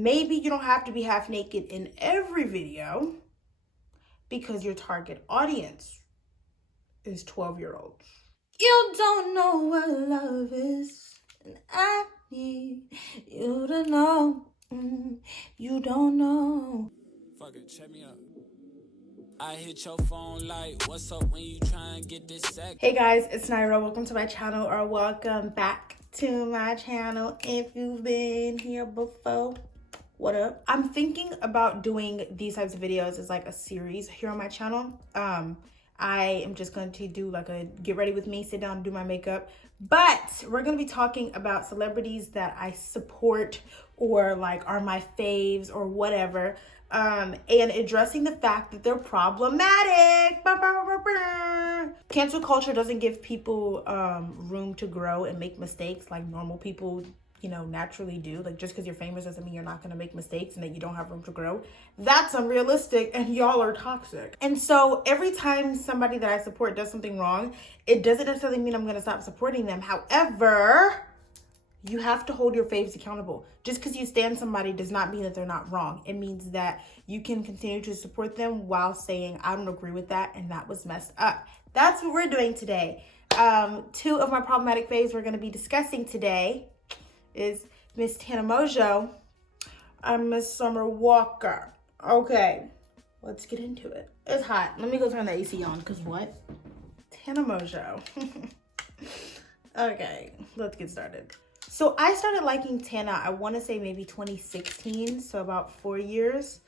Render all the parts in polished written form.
Maybe you don't have to be half naked in every video because your target audience is 12-year-olds. You don't know what love is, and I need you to know. You don't know. Fuck it, check me out. I hit your phone like, what's up when you try and get this sex? Hey guys, it's Nyra. Welcome to my channel, or welcome back to my channel if you've been here before. What up? I'm thinking about doing these types of videos as like a series here on my channel. I am just going to do like a get ready with me, sit down and do my makeup. But we're going to be talking about celebrities that I support or like are my faves or whatever. And addressing the fact that they're problematic. Cancel culture doesn't give people room to grow and make mistakes like normal people, you know, naturally do. Like, just because you're famous doesn't mean you're not going to make mistakes and that you don't have room to grow. That's unrealistic, and y'all are toxic. And so every time somebody that I support does something wrong, it doesn't necessarily mean I'm going to stop supporting them. However, you have to hold your faves accountable. Just because you stand somebody does not mean that they're not wrong. It means that you can continue to support them while saying, I don't agree with that, and that was messed up. That's what we're doing today. Two of my problematic faves we're going to be discussing today is Miss Tana Mongeau and Miss Summer Walker. Okay, let's get into it. It's hot. Let me go turn the AC on, because what? Tana Mongeau. Okay, let's get started. So I started liking Tana, I want to say maybe 2016, so about 4 years.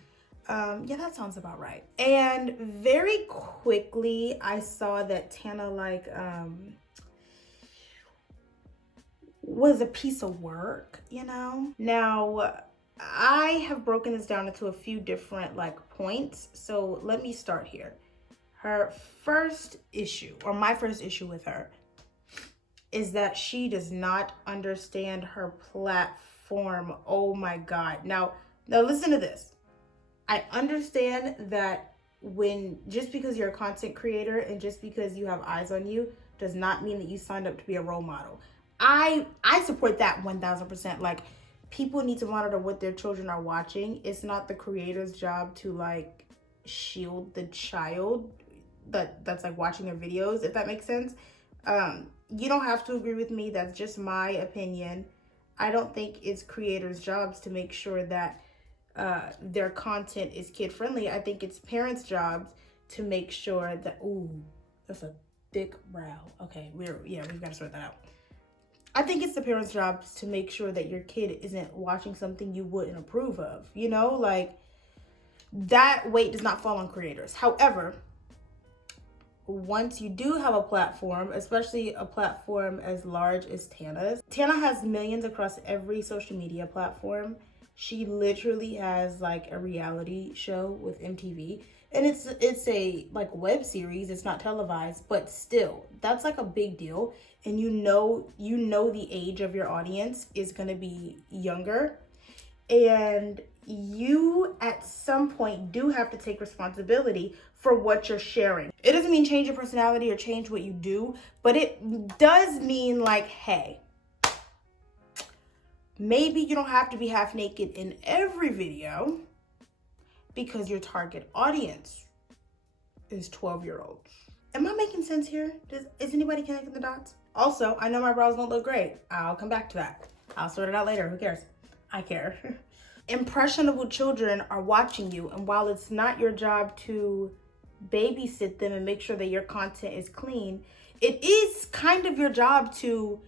Yeah, that sounds about right. And very quickly, I saw that Tana was a piece of work, you know? Now, I have broken this down into a few different points. So let me start here. Her first issue, or my first issue with her, is that she does not understand her platform. Oh my God. Now listen to this. I understand that just because you're a content creator and just because you have eyes on you does not mean that you signed up to be a role model. I support that 1000%. Like, people need to monitor what their children are watching. It's not the creator's job to shield the child that's watching their videos, if that makes sense. You don't have to agree with me. That's just my opinion. I don't think it's creators' jobs to make sure that their content is kid friendly. I think it's parents' jobs to make sure that, ooh, that's a thick brow. Okay, we've got to sort that out. I think it's the parents' jobs to make sure that your kid isn't watching something you wouldn't approve of. You know, that weight does not fall on creators. However, once you do have a platform, especially a platform as large as Tana's, Tana has millions across every social media platform. She literally has a reality show with MTV, and it's a web series. It's not televised, but still, that's a big deal. And you know the age of your audience is going to be younger, and you at some point do have to take responsibility for what you're sharing. It doesn't mean change your personality or change what you do, but it does mean hey, maybe you don't have to be half naked in every video because your target audience is 12-year-olds. Am I making sense here? Is anybody connecting the dots? Also, I know my brows don't look great. I'll come back to that. I'll sort it out later. Who cares? I care. Impressionable children are watching you, and while it's not your job to babysit them and make sure that your content is clean, it is kind of your job to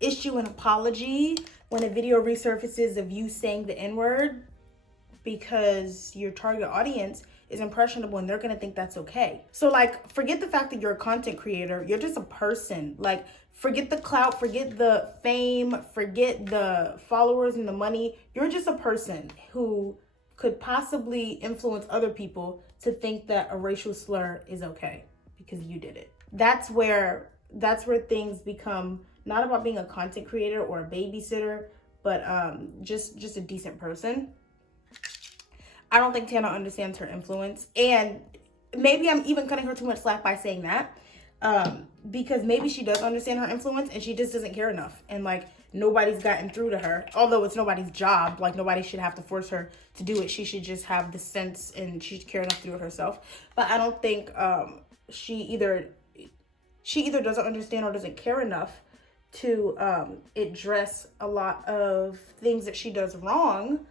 issue an apology when a video resurfaces of you saying the N-word, because your target audience is impressionable and they're gonna think that's okay. So forget the fact that you're a content creator. You're just a person. Forget the clout, forget the fame, forget the followers and the money. You're just a person who could possibly influence other people to think that a racial slur is okay because you did it. That's where things become not about being a content creator or a babysitter, but just a decent person. I don't think Tana understands her influence, and maybe I'm even cutting her too much slack by saying that, because maybe she does understand her influence and she just doesn't care enough. And nobody's gotten through to her. Although it's nobody's job, like nobody should have to force her to do it. She should just have the sense and she should care enough to do it herself. But I don't think she either doesn't understand or doesn't care enough to address a lot of things that she does wrong,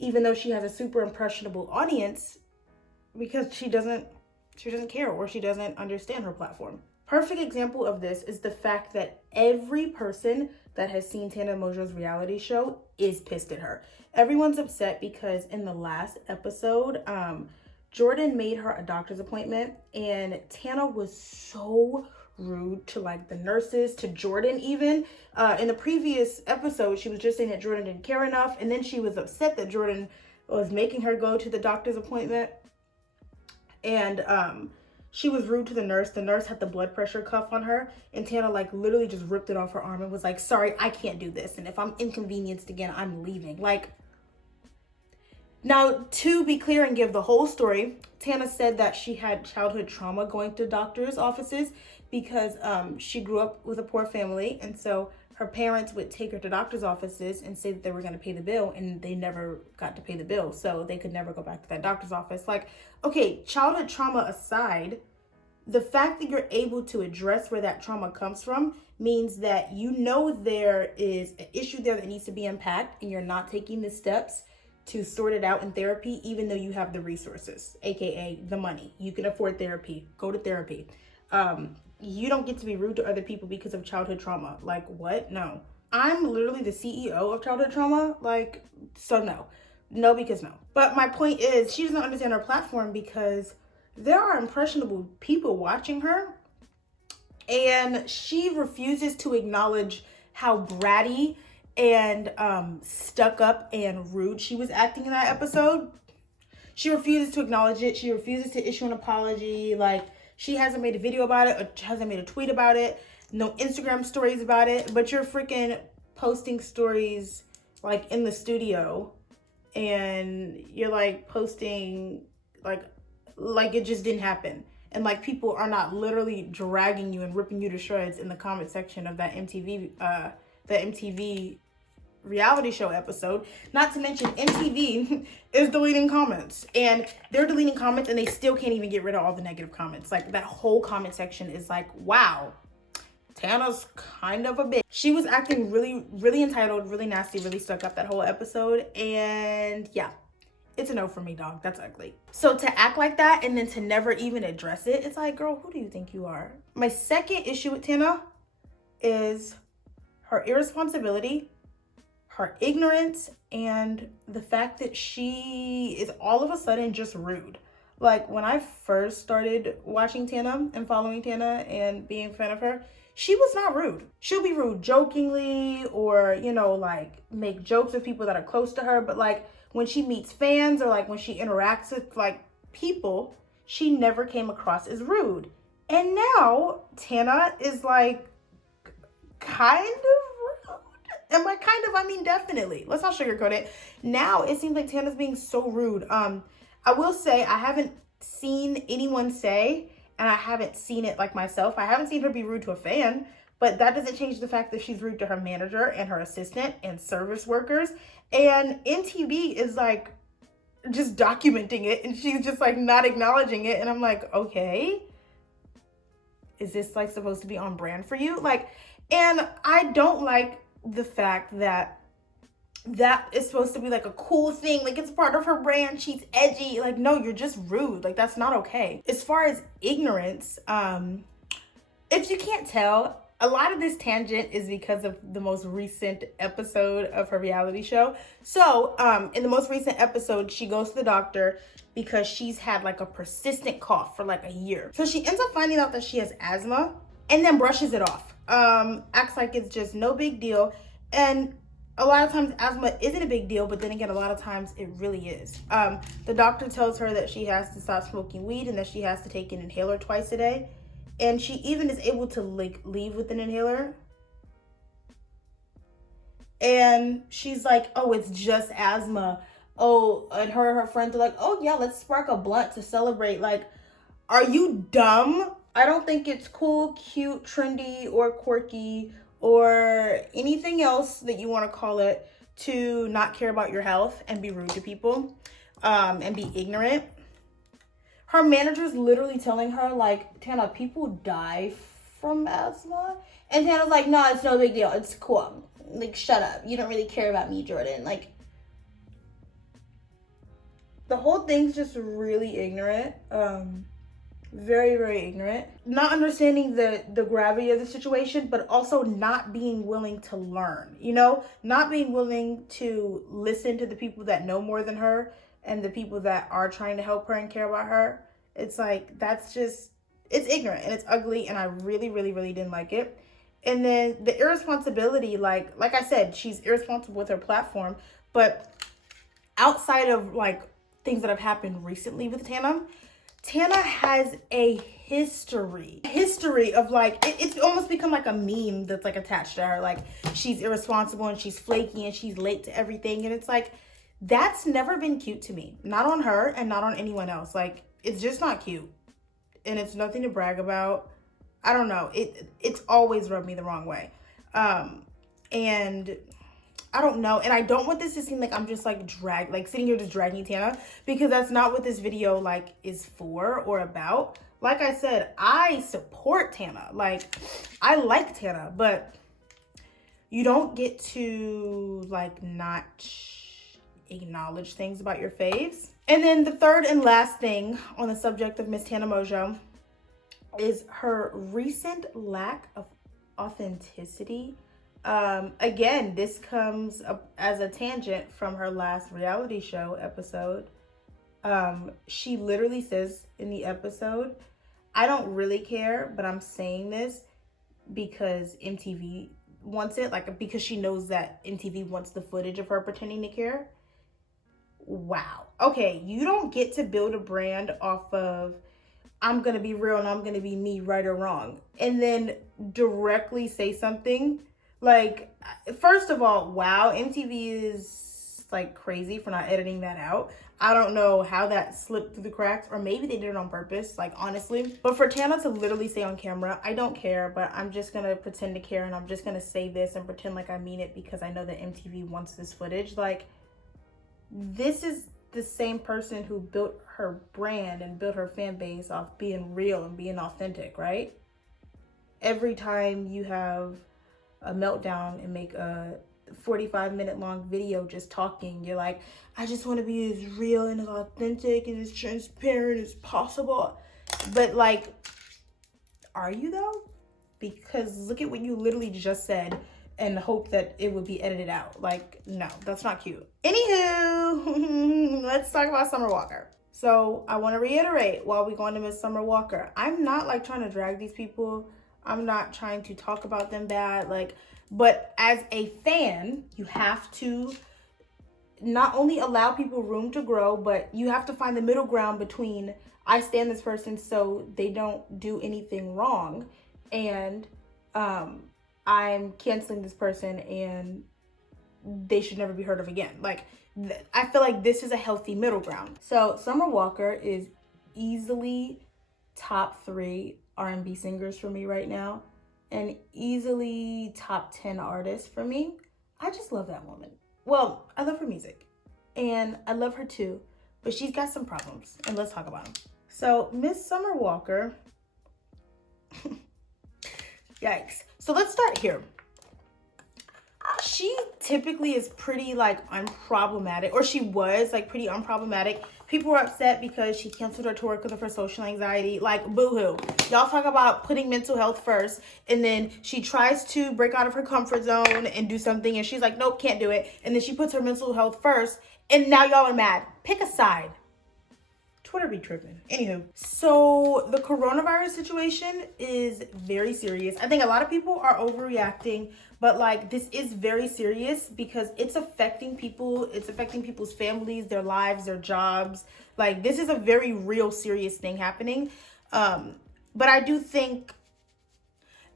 even though she has a super impressionable audience, because she doesn't care or she doesn't understand her platform. Perfect example of this is the fact that every person that has seen Tana Mongeau's reality show is pissed at her. Everyone's upset because in the last episode, Jordan made her a doctor's appointment and Tana was so rude to like the nurses, to Jordan even. In the previous episode, she was just saying that Jordan didn't care enough, and then she was upset that Jordan was making her go to the doctor's appointment. And she was rude to the nurse. The nurse had the blood pressure cuff on her, and Tana like literally just ripped it off her arm and was like, sorry, I can't do this. And if I'm inconvenienced again, I'm leaving. Like, now to be clear and give the whole story, Tana said that she had childhood trauma going to doctor's offices because she grew up with a poor family. And so her parents would take her to doctor's offices and say that they were going to pay the bill, and they never got to pay the bill. So they could never go back to that doctor's office. Like, okay, childhood trauma aside, the fact that you're able to address where that trauma comes from means that you know there is an issue there that needs to be unpacked, and you're not taking the steps to sort it out in therapy, even though you have the resources, aka the money. You can afford therapy. Go to therapy. You don't get to be rude to other people because of childhood trauma. Like, what? No. I'm literally the CEO of childhood trauma. Like, so no. No, because no. But my point is, she doesn't understand her platform because there are impressionable people watching her, and she refuses to acknowledge how bratty and stuck up and rude she was acting in that episode. She refuses to acknowledge it. She refuses to issue an apology. Like, she hasn't made a video about it, or hasn't made a tweet about it, no Instagram stories about it, but you're freaking posting stories like in the studio, and you're like posting like it just didn't happen. And like, people are not literally dragging you and ripping you to shreds in the comment section of that MTV reality show episode. Not to mention MTV is deleting comments, and they're deleting comments and they still can't even get rid of all the negative comments. Like, that whole comment section is like, wow, Tana's kind of a bitch. She was acting really, really entitled, really nasty, really stuck up that whole episode. And yeah, it's a no for me, dog. That's ugly. So to act like that and then to never even address it, it's like, girl, who do you think you are? My second issue with Tana is her irresponsibility, her ignorance, and the fact that she is all of a sudden just rude. Like, when I first started watching Tana and following Tana and being a fan of her, she was not rude. She'll be rude jokingly, or, you know, like make jokes with people that are close to her. But like, when she meets fans or like when she interacts with like people, she never came across as rude. And now Tana is like kind of rude. And by kind of, I mean definitely. Let's not sugarcoat it. Now it seems like Tana's being so rude. I will say, I haven't seen anyone say, and I haven't seen it like myself, I haven't seen her be rude to a fan, but that doesn't change the fact that she's rude to her manager and her assistant and service workers. And NTV is like just documenting it, and she's just like not acknowledging it. And I'm like, okay, is this like supposed to be on brand for you? Like, and I don't like the fact that that is supposed to be like a cool thing, like it's part of her brand, she's edgy. Like, no, you're just rude. Like, that's not okay. As far as ignorance, if you can't tell, a lot of this tangent is because of the most recent episode of her reality show. So in the most recent episode, she goes to the doctor because she's had like a persistent cough for like a year. So she ends up finding out that she has asthma and then brushes it off, acts like it's just no big deal. And a lot of times asthma isn't a big deal, but then again, a lot of times it really is. The doctor tells her that she has to stop smoking weed and that she has to take an inhaler twice a day. And she even is able to like leave with an inhaler. And she's like, oh, it's just asthma. Oh, and her and her friends are like, oh yeah, let's spark a blunt to celebrate. Like, are you dumb? I don't think it's cool, cute, trendy, or quirky, or anything else that you want to call it to not care about your health and be rude to people and be ignorant. Her manager's literally telling her, like, Tana, people die from asthma. And Tana's like, no, it's no big deal. It's cool. Like, shut up. You don't really care about me, Jordan. Like, the whole thing's just really ignorant. Very, very ignorant. Not understanding the gravity of the situation, but also not being willing to learn, you know? Not being willing to listen to the people that know more than her and the people that are trying to help her and care about her. It's like, that's just, it's ignorant and it's ugly, and I really, really, really didn't like it. And then the irresponsibility, like I said, she's irresponsible with her platform, but outside of like things that have happened recently with Tana has a history of like, it's almost become like a meme that's like attached to her. Like, she's irresponsible and she's flaky and she's late to everything. And it's like, that's never been cute to me. Not on her and not on anyone else. Like, it's just not cute. And it's nothing to brag about. I don't know. It's always rubbed me the wrong way. And I don't know. And I don't want this to seem like I'm just like sitting here just dragging Tana, because that's not what this video like is for or about. Like I said, I support Tana. Like, I like Tana, but you don't get to like not acknowledge things about your faves. And then the third and last thing on the subject of Miss Tana Mongeau is her recent lack of authenticity. Again, this comes up as a tangent from her last reality show episode. She literally says in the episode, I don't really care, but I'm saying this because MTV wants it, like, because she knows that MTV wants the footage of her pretending to care. Wow. Okay, you don't get to build a brand off of, I'm gonna be real and I'm gonna be me, right or wrong, and then directly say something like, first of all, wow, MTV is like crazy for not editing that out. I don't know how that slipped through the cracks, or maybe they did it on purpose, like, honestly. But for Tana to literally say on camera, I don't care, but I'm just gonna pretend to care, and I'm just gonna say this and pretend like I mean it because I know that MTV wants this footage. Like, this is the same person who built her brand and built her fan base off being real and being authentic, right? Every time you have a meltdown and make a 45-minute long video just talking, you're like, I just want to be as real and as authentic and as transparent as possible. But like, are you though? Because look at what you literally just said and hope that it would be edited out. Like, no, that's not cute. Anywho, let's talk about Summer Walker. So I want to reiterate, while we go on to Miss Summer Walker, I'm not like trying to drag these people. I'm not trying to talk about them bad, like, but as a fan, you have to not only allow people room to grow, but you have to find the middle ground between, I stand this person so they don't do anything wrong, and I'm canceling this person and they should never be heard of again. Like, I feel like this is a healthy middle ground. So Summer Walker is easily top 3 R&B singers for me right now, and easily top 10 artists for me. I just love that woman. Well, I love her music and I love her too, but she's got some problems, and let's talk about them. So Miss Summer Walker, yikes. So let's start here. She typically is pretty like unproblematic, or she was like pretty unproblematic. People were upset because she canceled her tour because of her social anxiety. Like, boo-hoo. Y'all talk about putting mental health first, and then she tries to break out of her comfort zone and do something, and she's like, nope, can't do it. And then she puts her mental health first, and now y'all are mad. Pick a side. Twitter be tripping. Anywho, so the coronavirus situation is very serious. I think a lot of people are overreacting, but like, this is very serious because it's affecting people. It's affecting people's families, their lives, their jobs. Like, this is a very real, serious thing happening. But I do think,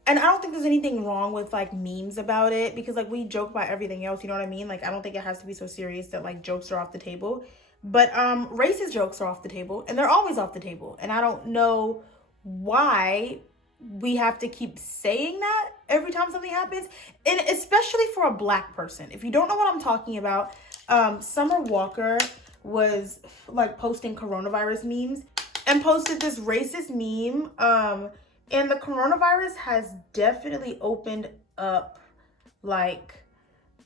and I don't think there's anything wrong with like memes about it, because like, we joke about everything else, you know what I mean? Like, I don't think it has to be so serious that like jokes are off the table. But racist jokes are off the table, and they're always off the table. And I don't know why we have to keep saying that every time something happens, and especially for a Black person. If you don't know what I'm talking about, Summer Walker was like posting coronavirus memes and posted this racist meme, and the coronavirus has definitely opened up like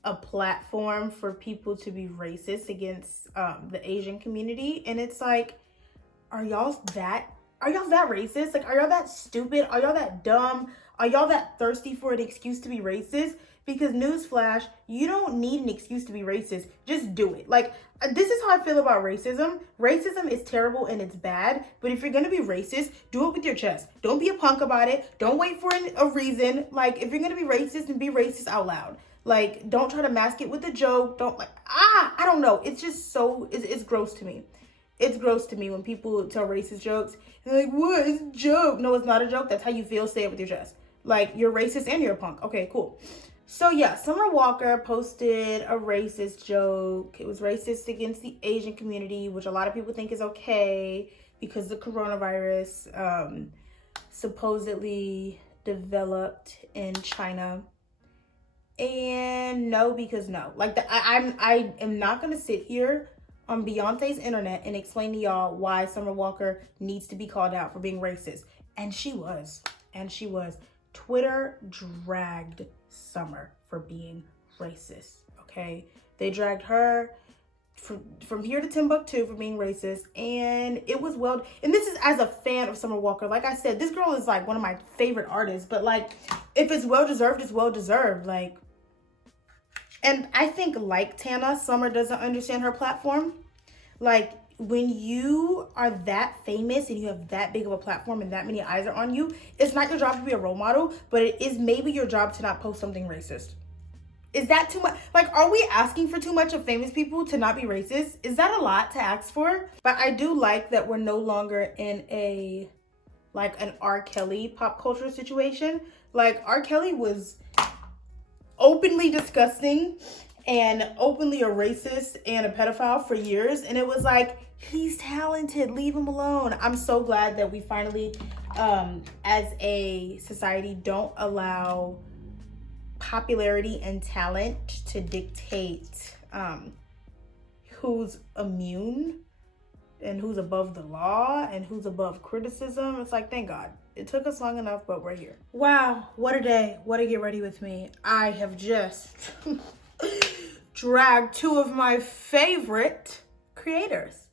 a platform for people to be racist against the Asian community. And it's like, are y'all that racist? Like, are y'all that stupid? Are y'all that dumb? Are y'all that thirsty for an excuse to be racist? Because newsflash, you don't need an excuse to be racist. Just do it. Like, this is how I feel about racism. Racism is terrible and it's bad. But if you're going to be racist, do it with your chest. Don't be a punk about it. Don't wait for a reason. Like, if you're going to be racist, then be racist out loud. Like, don't try to mask it with a joke. Don't I don't know. It's just so, it's gross to me. It's gross to me when people tell racist jokes. And they're like, what? It's a joke. No, it's not a joke. That's how you feel. Say it with your chest. Like, you're racist and you're a punk. Okay, cool. So yeah, Summer Walker posted a racist joke. It was racist against the Asian community, which a lot of people think is okay because the coronavirus supposedly developed in China. And no, because no. Like, I am not going to sit here on Beyonce's internet and explain to y'all why Summer Walker needs to be called out for being racist. And she was. Twitter dragged Summer for being racist, okay? They dragged her from here to Timbuktu for being racist, and it was well, and this is as a fan of Summer Walker. Like I said, this girl is like one of my favorite artists, but like, if it's well-deserved, it's well-deserved, like. And I think, like Tana, Summer doesn't understand her platform. Like, when you are that famous and you have that big of a platform and that many eyes are on you, it's not your job to be a role model, but it is maybe your job to not post something racist. Is that too much? Like, are we asking for too much of famous people to not be racist? Is that a lot to ask for? But I do like that we're no longer in a, like, an R. Kelly pop culture situation. Like, R. Kelly was openly disgusting and openly a racist and a pedophile for years, and it was like, he's talented, leave him alone. I'm so glad that we finally as a society don't allow popularity and talent to dictate who's immune and who's above the law and who's above criticism. It's like, thank God. It took us long enough, but we're here. Wow, what a day. What a get ready with me. I have just dragged two of my favorite creators.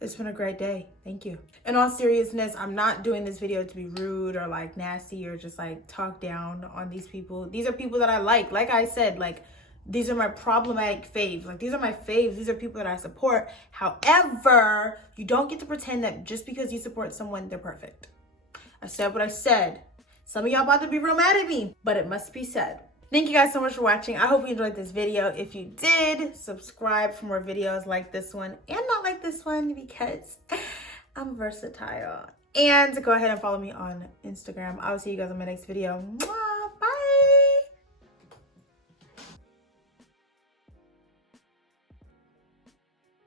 It's been a great day. Thank you. In all seriousness, I'm not doing this video to be rude or like nasty or just like talk down on these people. These are people that I like. Like I said, like, these are my problematic faves. Like, these are my faves. These are people that I support. However, you don't get to pretend that just because you support someone, they're perfect. I said what I said. Some of y'all about to be real mad at me, but it must be said. Thank you guys so much for watching. I hope you enjoyed this video. If you did, subscribe for more videos like this one and not like this one because I'm versatile. And go ahead and follow me on Instagram. I'll see you guys in my next video. Mwah!